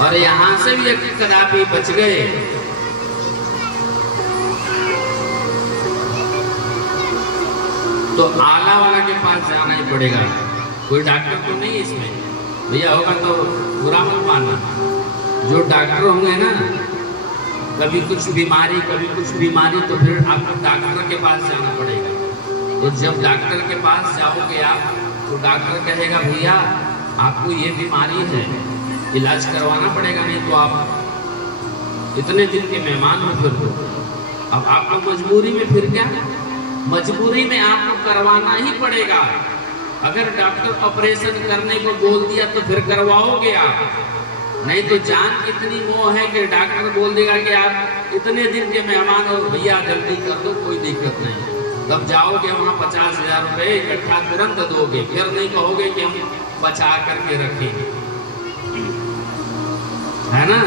और यहां से भी यज्ञ कदापि बच गए तो आला वाला के पास जाना ही पड़ेगा। कोई डॉक्टर तो नहीं इसमें भैया, होगा तो बुरा मत मानना। जो डॉक्टर होंगे ना, कभी कुछ बीमारी तो फिर आपको डॉक्टर के पास जाना पड़ेगा। तो जब डॉक्टर के पास जाओगे आप, तो डॉक्टर कहेगा भैया आपको ये बीमारी है, इलाज करवाना पड़ेगा, नहीं तो आप इतने दिन के मेहमान हो फिर हो। अब आपको मजबूरी में फिर क्या, मजबूरी में आपको करवाना ही पड़ेगा। अगर डॉक्टर ऑपरेशन करने को बोल दिया तो फिर करवाओगे आप, नहीं तो जान इतनी मोह है कि डॉक्टर बोल देगा कि आप इतने दिन के मेहमान हो, भैया जल्दी कर दो, कोई दिक्कत नहीं। तब जाओगे वहां 50,000 रुपए इकट्ठा तुरंत दोगे, फिर नहीं कहोगे कि हम बचा करके रखेंगे, है ना।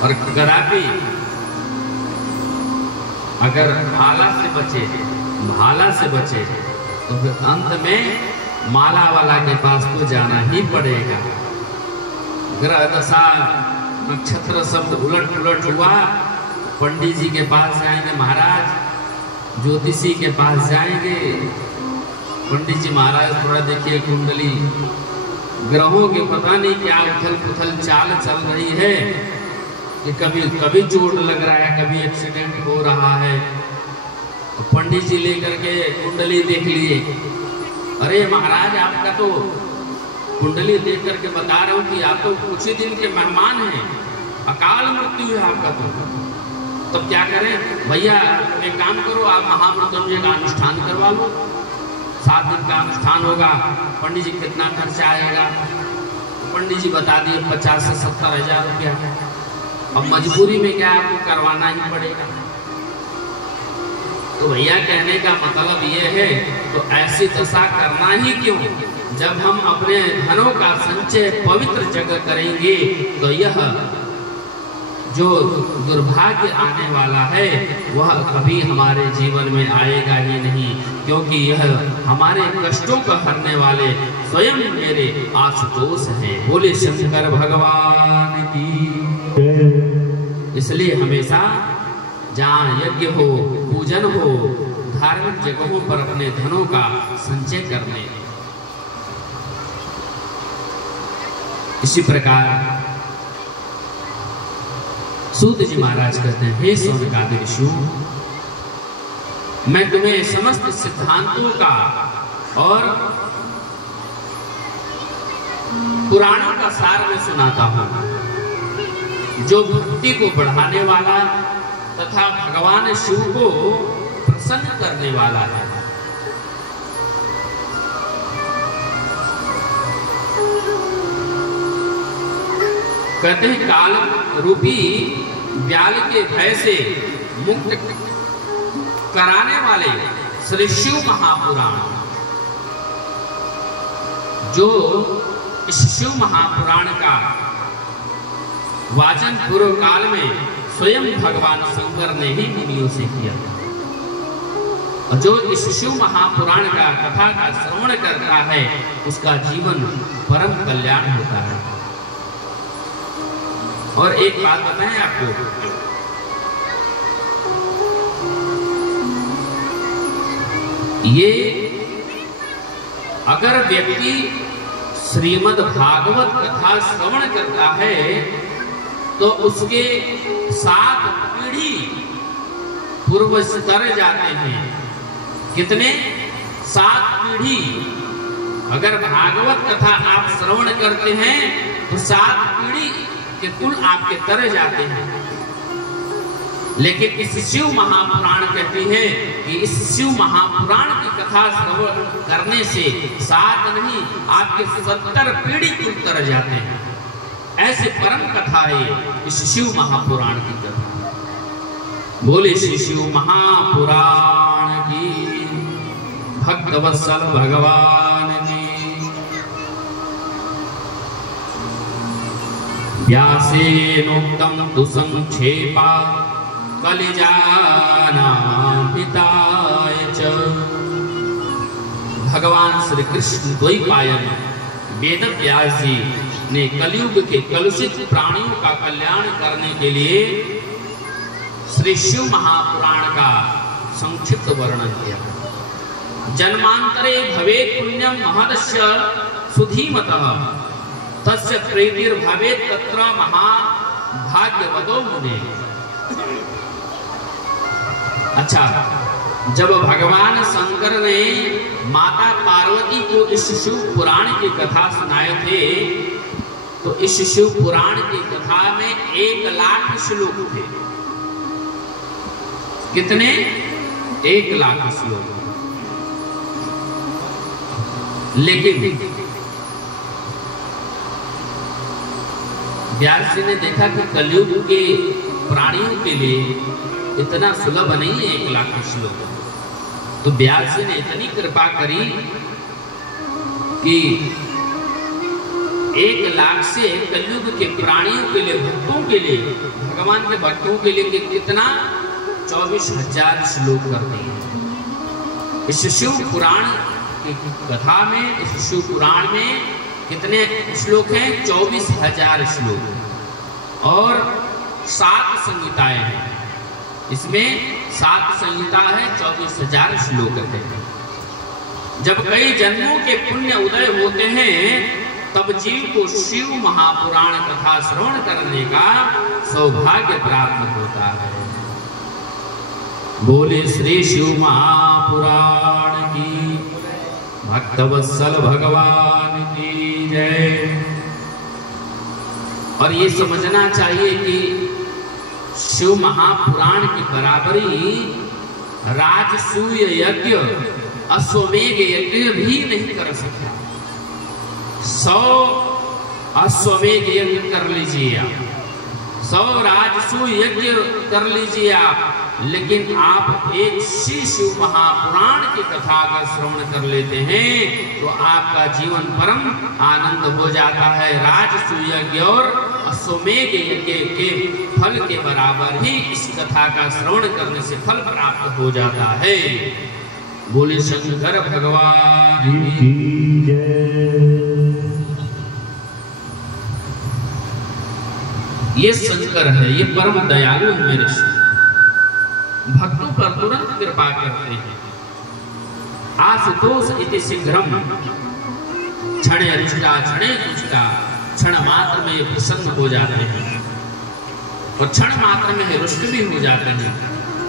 और कदापि अगर भाला से बचे तो फिर अंत में माला वाला के पास तो जाना ही पड़ेगा। ग्रह दशा नक्षत्र सब उलट पुलट हुआ, पंडित जी के पास जाएंगे महाराज, ज्योतिषी के पास जाएंगे। पंडित जी महाराज थोड़ा देखिए कुंडली, ग्रहों के पता नहीं क्या उथल पुथल चाल चल रही है कि कभी चोट लग रहा है, कभी एक्सीडेंट हो रहा है। तो पंडित जी लेकर के कुंडली देख लिए, अरे महाराज आपका तो कुंडली देख करके बता रहे हो कि आप तो कुछ ही दिन के मेहमान हैं, अकाल मृत्यु है आपका। तो क्या करें भैया, एक काम करो, आप महामृत्युंजय का अनुष्ठान करवा लो, 7 दिन का अनुष्ठान होगा। पंडित जी कितना खर्चा आएगा? पंडित जी बता दिए 50 से 70 हजार रुपया। अब मजबूरी में क्या, आपको करवाना ही पड़ेगा। तो भैया कहने का मतलब ये है, तो ऐसी दशा करना ही क्यों, जब हम अपने धनों का संचय पवित्र जगह करेंगे तो यह जो दुर्भाग्य आने वाला है वह कभी हमारे जीवन में आएगा ही नहीं, क्योंकि यह हमारे कष्टों को हरने वाले स्वयं मेरे आशुतोष हैं। बोले शंकर भगवान की। इसलिए हमेशा जहाँ यज्ञ हो, पूजन हो, धार्मिक जगहों पर अपने धनों का संचय करने। इसी प्रकार सूत जी महाराज कहते हैं, हे सोनकादि ऋषि, मैं तुम्हें समस्त सिद्धांतों का और पुराणों का सार में सुनाता हूं, जो भक्ति को बढ़ाने वाला तथा भगवान शिव को प्रसन्न करने वाला है। कहते हैं काल रूपी व्याल के भय से मुक्त कराने वाले श्री शिव महापुराण, जो इस शिव महापुराण का वाचन पूर्व काल में स्वयं भगवान शंकर ने ही मुनियों से किया, और जो इस शिव महापुराण का कथा का श्रवण करता है उसका जीवन परम कल्याण होता है। और एक बात बताएं आपको, ये अगर व्यक्ति श्रीमद् भागवत कथा श्रवण करता है तो उसके 7 पीढ़ी पूर्वज तर जाते हैं। कितने? 7 पीढ़ी। अगर भागवत कथा आप श्रवण करते हैं तो 7 पीढ़ी के कुल आपके तर जाते हैं। लेकिन इस शिव महापुराण कहती है कि इस शिव महापुराण की कथा श्रवण करने से 7 नहीं, आपके 70 पीढ़ी कुल तर जाते हैं। ऐसे परम कथा है इस शिव महापुराण की कथा। बोले श्री शिव महापुराण की, भक्तवत्सल भगवान की। व्यासेनोक्तं तु संक्षेपा कलिजानां हिताय च। भगवान श्री कृष्ण द्वैपायन वेद व्यास जी ने कलयुग के कलुषित प्राणियों का कल्याण करने के लिए श्री शिव महापुराण का संक्षिप्त वर्णन किया। जन्मांतरे भवेत् पुण्यम महदस्य सुधीमतः तस्य प्रीतिर्भवेत् तत्र महाभाग्यवदो मुने। अच्छा, जब भगवान शंकर ने माता पार्वती को इस शिव पुराण की कथा सुनाए थे, तो इस शिव पुराण की कथा में 1,00,000 श्लोक थे। कितने? 1,00,000 श्लोक। लेकिन व्यास जी ने देखा कि कलयुग के प्राणियों के लिए इतना सुलभ नहीं है 1,00,000 श्लोक। तो व्यास जी ने इतनी कृपा करी कि 1,00,000 से कलयुग के प्राणियों के लिए, भक्तों के लिए, भगवान के भक्तों के लिए कितना 24,000 श्लोक कर दिए। इस शिव पुराण की कथा में, इस शिव पुराण में कितने श्लोक हैं? 24,000 श्लोक और 7 संहिताएं हैं। इसमें 7 संहिता है, 24,000 श्लोक है। जब कई जन्मों के पुण्य उदय होते हैं, तब जीव को शिव महापुराण कथा श्रवण करने का सौभाग्य प्राप्त होता है। बोले श्री शिव महापुराण की, भक्तवत्सल भगवान की जय। और ये समझना चाहिए कि शिव महापुराण की बराबरी राजसूय यज्ञ, अश्वमेध यज्ञ भी नहीं कर सकता। 100 अश्वमेध यज्ञ कर लीजिए आप, 100 राजसूय यज्ञ कर लीजिए आप, लेकिन आप एक शिव महापुराण की कथा का श्रवण कर लेते हैं तो आपका जीवन परम आनंद हो जाता है। राजसूय यज्ञ और अश्वमेध यज्ञ के फल के बराबर ही इस कथा का श्रवण करने से फल प्राप्त हो जाता है। बोले शंकर भगवान की जय। ये शंकर है, ये परम दयालु है मेरे से, भक्तों पर तुरंत कृपा करते हैं। आशुतोष इति शीघ्रम क्षणे अरिष्टा क्षणे तुष्टा, क्षण मात्र में प्रसन्न हो जाते हैं और क्षण मात्र में रुष्ट भी हो जाते हैं,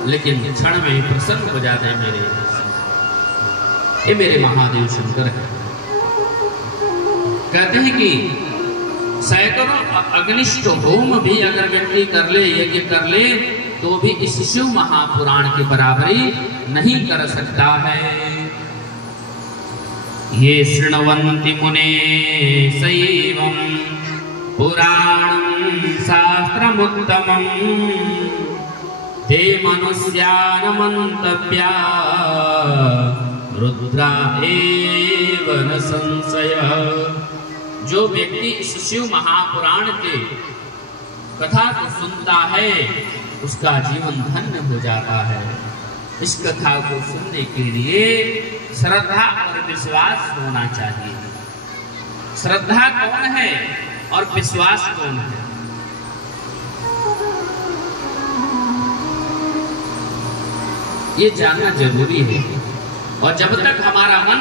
लेकिन क्षण में प्रसन्न हो जाते हैं मेरे। ये मेरे महादेव शंकर है। कहते हैं कि सैकड़ों अग्निष्ठ होम भी अगर व्यक्ति कर ले, यज्ञ कर ले, तो भी इस शिव महापुराण की बराबरी नहीं कर सकता है। ये शृण्वन्ति मुने सैवं पुराणं शास्त्रमुत्तमं, ते मनुष्यान् मन्तव्या रुद्रा एव न संशयः। जो व्यक्ति इस शिव महापुराण के कथा को सुनता है, उसका जीवन धन्य हो जाता है। इस कथा को सुनने के लिए श्रद्धा और विश्वास होना चाहिए। श्रद्धा कौन है और विश्वास कौन है? ये जानना जरूरी है। और जब तक हमारा मन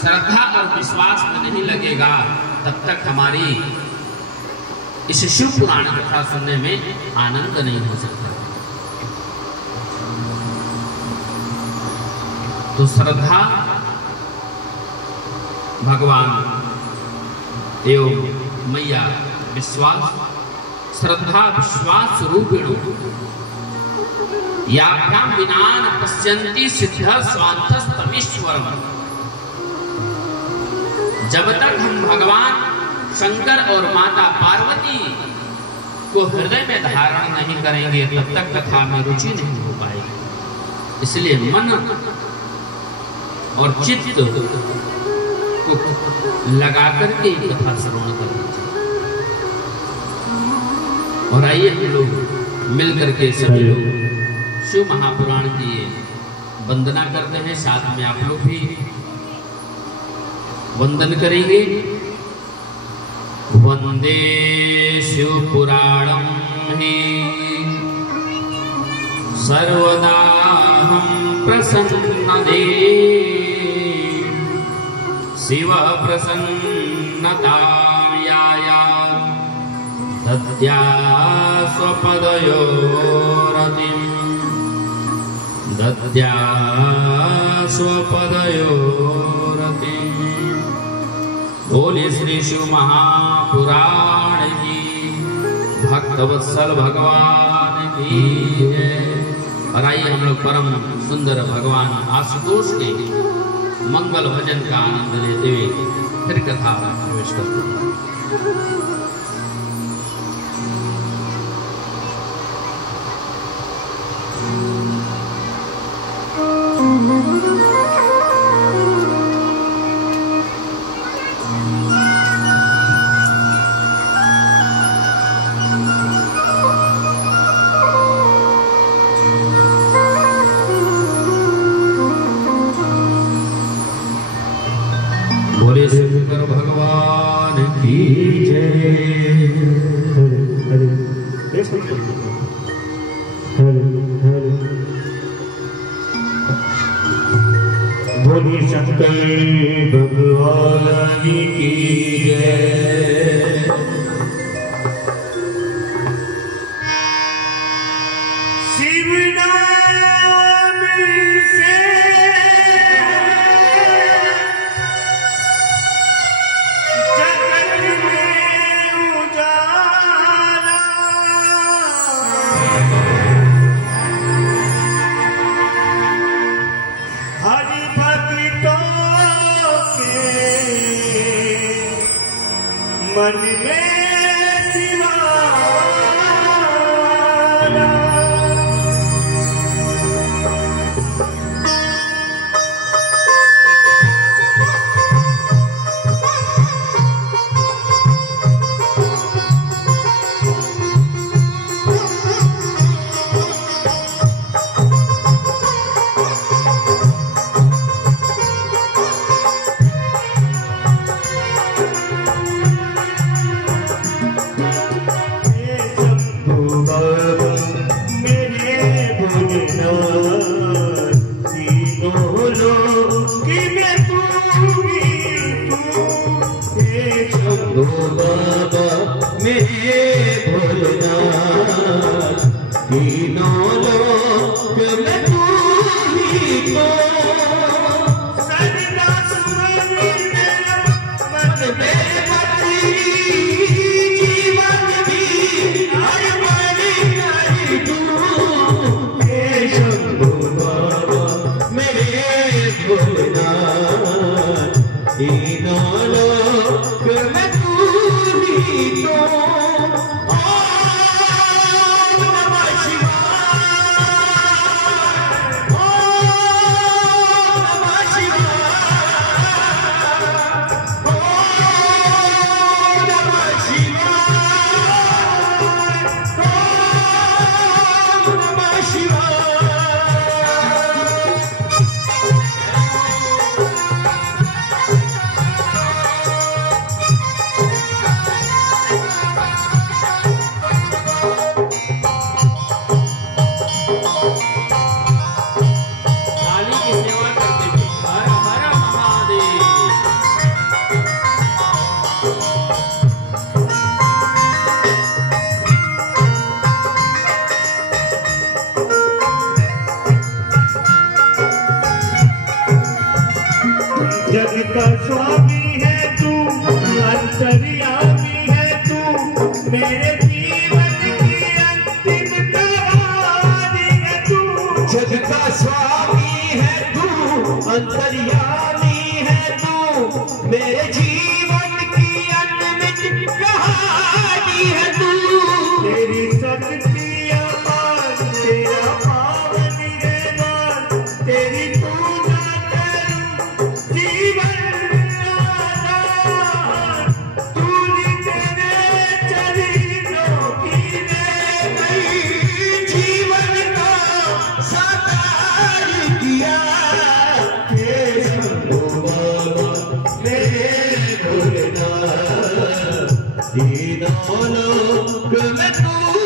श्रद्धा और विश्वास में नहीं लगेगा, तब तक हमारी इस शिव पुराण कथा सुनने में आनंद नहीं हो सकता। तो श्रद्धा भगवान एवं मैया विश्वास, श्रद्धा विश्वास रूपिणो याभ्याम विनान पश्यन्ति सिद्ध स्वांतस्तमीश्वरम्। जब तक हम भगवान शंकर और माता पार्वती को हृदय में धारण नहीं करेंगे, तब तक कथा में रुचि नहीं हो पाएगी। इसलिए मन और चित्त को लगा करके कथा श्रवण करना चाहिए। और आइए हम लोग मिल करके सभी लोग शिव महापुराण की वंदना करते हैं। साथ में आप लोग भी वंदन करेंगे। वंदे शिवपुराणं हि सर्वदाहं प्रसन्नदे शिव प्रसन्नतां याया दद्या स्वपदयोरतिं दद्या स्वपदयोरतिं। बोले श्री शिव महापुराण की, भक्तवत्सल भगवान की जय। और आइए हम लोग परम सुंदर भगवान आशुतोष के मंगल भजन का आनंद लेते हुए फिर कथा में प्रवेश करते हैं। शंकर भगवान की जय। बोले शंकर भगवान की जय। शिव नाम से मन में तू तीनों लोक में तू